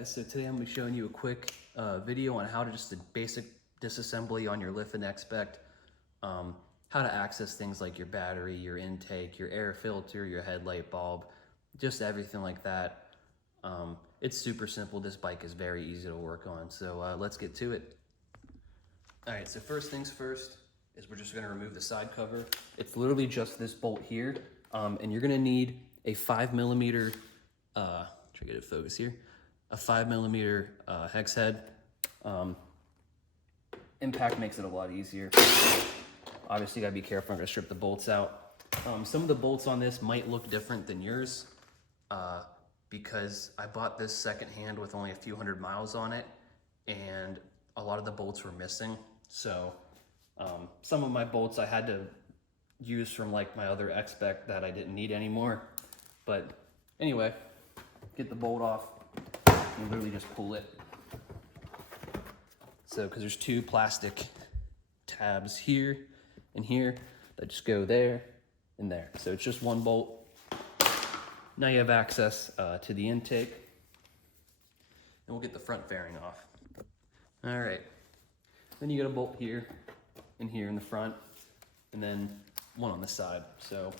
guys, so today I'm going to be showing you a quick video on how to just a basic disassembly on your Lifan Xpect, how to access things like your battery, your intake, your air filter, your headlight bulb, just everything like that. It's super simple. This bike is very easy to work on, so let's get to it. Alright, so first things first is we're just going to remove the side cover. It's literally just this bolt here, and you're going to need a 5mm, try to get it focus here, a 5mm hex head. Impact makes it a lot easier. Obviously you gotta be careful. I'm gonna strip the bolts out. Some of the bolts on this might look different than yours because I bought this secondhand with only a few hundred miles on it, and a lot of the bolts were missing. So some of my bolts I had to use from like my other Xpect that I didn't need anymore. But anyway, get the bolt off and literally just pull it. So, because there's two plastic tabs here and here that just go there and there. So it's just one bolt. Now you have access to the intake. And we'll get the front fairing off. All right. Then you got a bolt here and here in the front, and then one on the side. So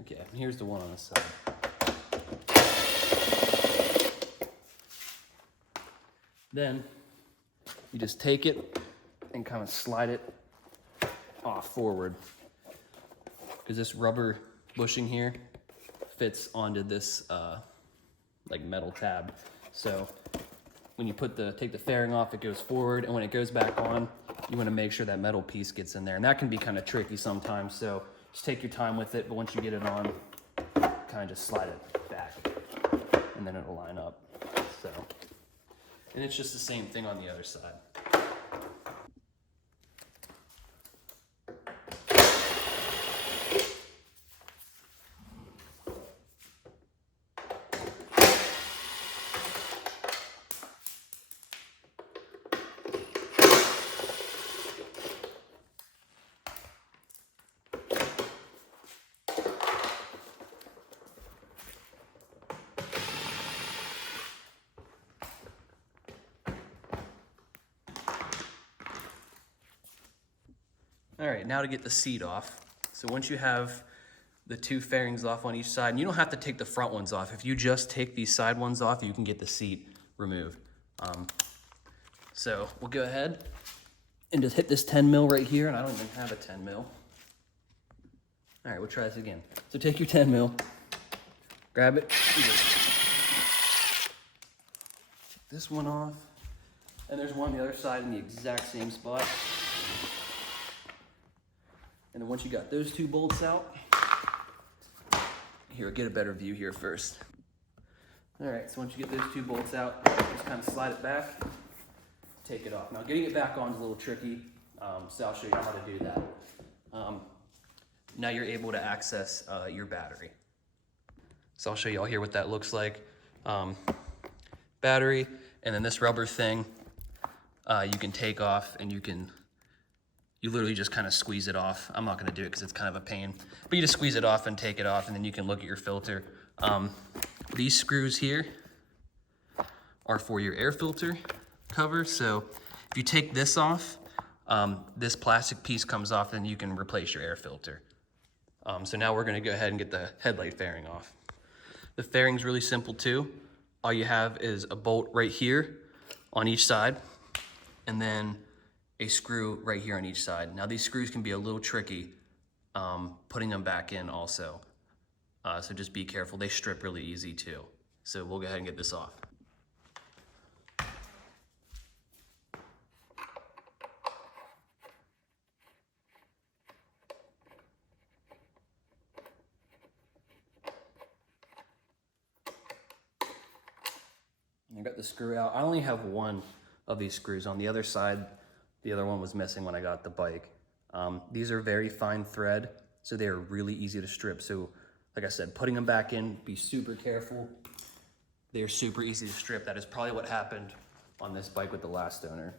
okay, here's the one on the side. Then you just take it and kind of slide it off forward, because this rubber bushing here fits onto this like metal tab. So when you take the fairing off, it goes forward, and when it goes back on, you want to make sure that metal piece gets in there, and that can be kind of tricky sometimes. So just take your time with it, but once you get it on, kind of just slide it back, and then it'll line up. So, and it's just the same thing on the other side. All right, now to get the seat off. So once you have the two fairings off on each side, and you don't have to take the front ones off. If you just take these side ones off, you can get the seat removed. So we'll go ahead and just hit this 10mm right here, and I don't even have a 10mm. All right, we'll try this again. So take your 10mm, grab it, and just take this one off, and there's one on the other side in the exact same spot. And then once you got those two bolts out, here, get a better view here first. All right, so once you get those two bolts out, just kind of slide it back, take it off. Now getting it back on is a little tricky, so I'll show you how to do that. Now you're able to access your battery. So I'll show you all here what that looks like. Battery, and then this rubber thing, you can take off, and you literally just kind of squeeze it off. I'm not gonna do it because it's kind of a pain, but you just squeeze it off and take it off, and then you can look at your filter. These screws here are for your air filter cover. So if you take this off, this plastic piece comes off, and you can replace your air filter. So now we're gonna go ahead and get the headlight fairing off. The fairing's really simple too. All you have is a bolt right here on each side, and then a screw right here on each side. Now these screws can be a little tricky putting them back in also. So just be careful. They strip really easy too. So we'll go ahead and get this off. I got the screw out. I only have one of these screws. On the other side, the other one was missing when I got the bike. These are very fine thread, so they are really easy to strip. So like I said, putting them back in, be super careful. They're super easy to strip. That is probably what happened on this bike with the last owner.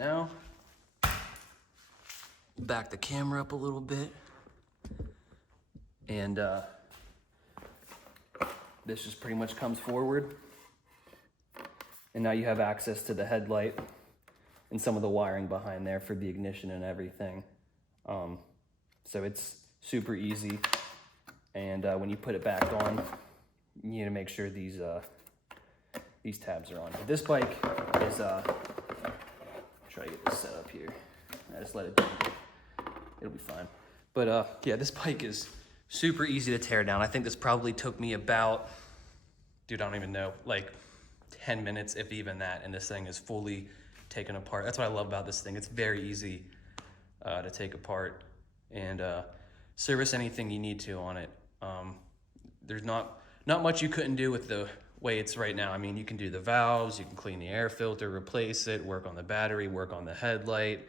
now, back the camera up a little bit, and this just pretty much comes forward. And now you have access to the headlight and some of the wiring behind there for the ignition and everything. So it's super easy. And when you put it back on, you need to make sure these tabs are on. But this bike is, try to get this set up here. I just let it down. It'll be fine. But yeah, this bike is super easy to tear down. I think this probably took me about, dude, I don't even know, like 10 minutes, if even that, and this thing is fully taken apart. That's what I love about this thing. It's very easy to take apart and service anything you need to on it. There's not much you couldn't do with the way it's right now. I mean, you can do the valves, you can clean the air filter, replace it, work on the battery, work on the headlight,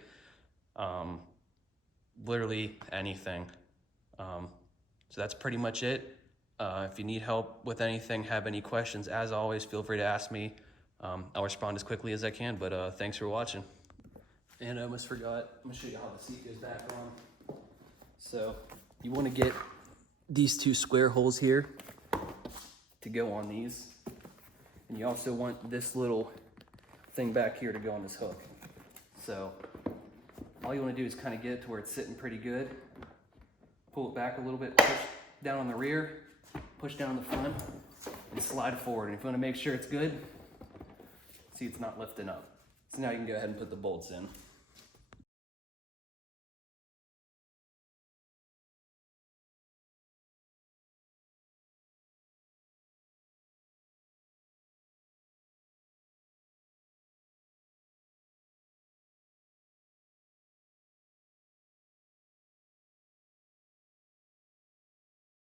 literally anything. So that's pretty much it. If you need help with anything, have any questions, as always, feel free to ask me. I'll respond as quickly as I can, but thanks for watching. And I almost forgot, I'm gonna show you how the seat goes back on. So you wanna get these two square holes here to go on these. And you also want this little thing back here to go on this hook. So all you wanna do is kind of get it to where it's sitting pretty good. Pull it back a little bit, push down on the rear, push down the front, and slide forward. And if you want to make sure it's good, see it's not lifting up. So now you can go ahead and put the bolts in.